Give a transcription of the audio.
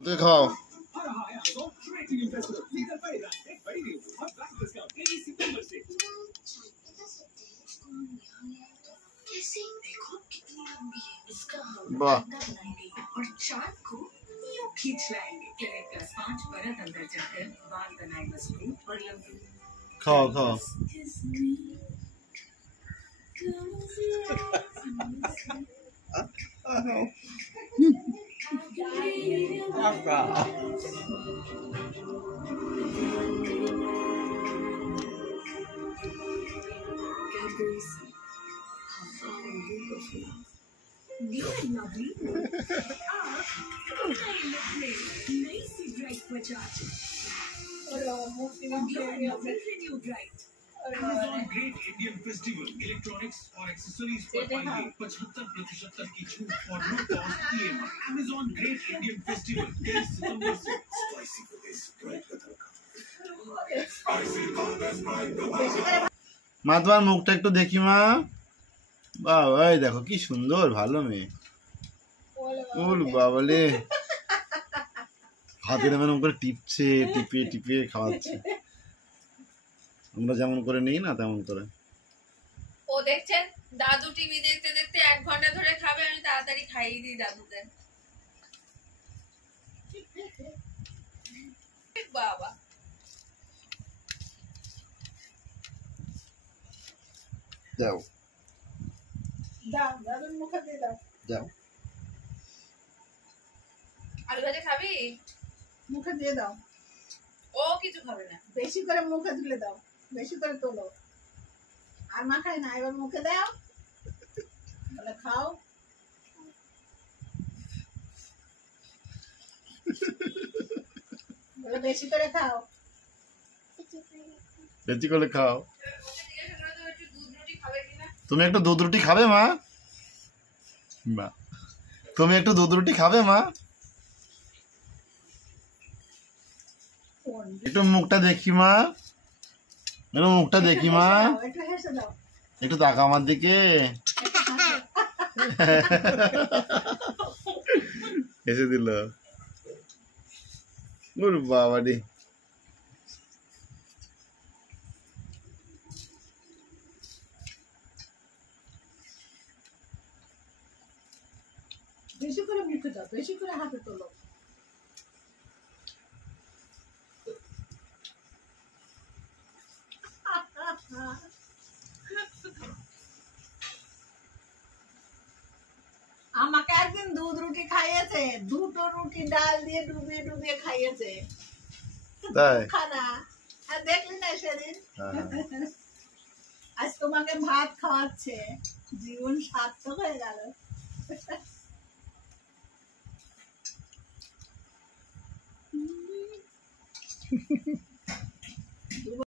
दिखाओ। वाह खाओ खाओ। Amazon Great Indian Festival electronics और एक्सेसरीज पर पाइए 75% तक की छूट और no cost EMI। Amazon Great Indian Festival 23 सितंबर से स्पाइसी को स्प्राइट का तड़का। মা তোমার মুখটা একটু দেখি মা। বাবা এই দেখো কি সুন্দর ভালো মেয়ে। ওল বাবালে হাতে এমন করে টিপছে টিপে টিপে খাওয়াচ্ছে। আমরা যেমন করে নেই না তেমন করে। ও দেখছেন দাদু টিভি দেখতে দেখতে 1 ঘন্টা ধরে খাবে, আমি তাড়াতাড়ি খাইয়ে দিই দাদুকে। বাবা দাও দাও দাদুর মুখে দিয়ে দাও। দাও আলু ভাজা খাবি? মুখে দিয়ে দাও। ও কিছু খাবে না। বেশি করে মুখে তুলে দাও, বেশি করে তোলো। আর মাখাই না, এবার মুখে দাও, বলে খাও। বলে বেশি করে খাও। বেশি করে খাও। তুমি একটু দুধ রুটি খাবে মা? মা তুমি একটু দুধ রুটি খাবে মা? একটু মুখটা দেখি মা, একটু মুখটা দেখি মা। একটু হেসে দাও, একটু তাকাও আমার দিকে। হেসে দিল। ওর বাবা রে। বেশি করে মুখে দাও, বেশি করে হাতে তোলো। আমাকে একদিন দুধ রুটি খাইয়েছে, 2টো রুটি ডাল দিয়ে ডুবিয়ে ডুবিয়ে খাইয়েছে। তাই খানা আর দেখলি না সেদিন। আজ তোমাকে ভাত খাওয়াচ্ছে, জীবন সার্থক হয়ে গেল।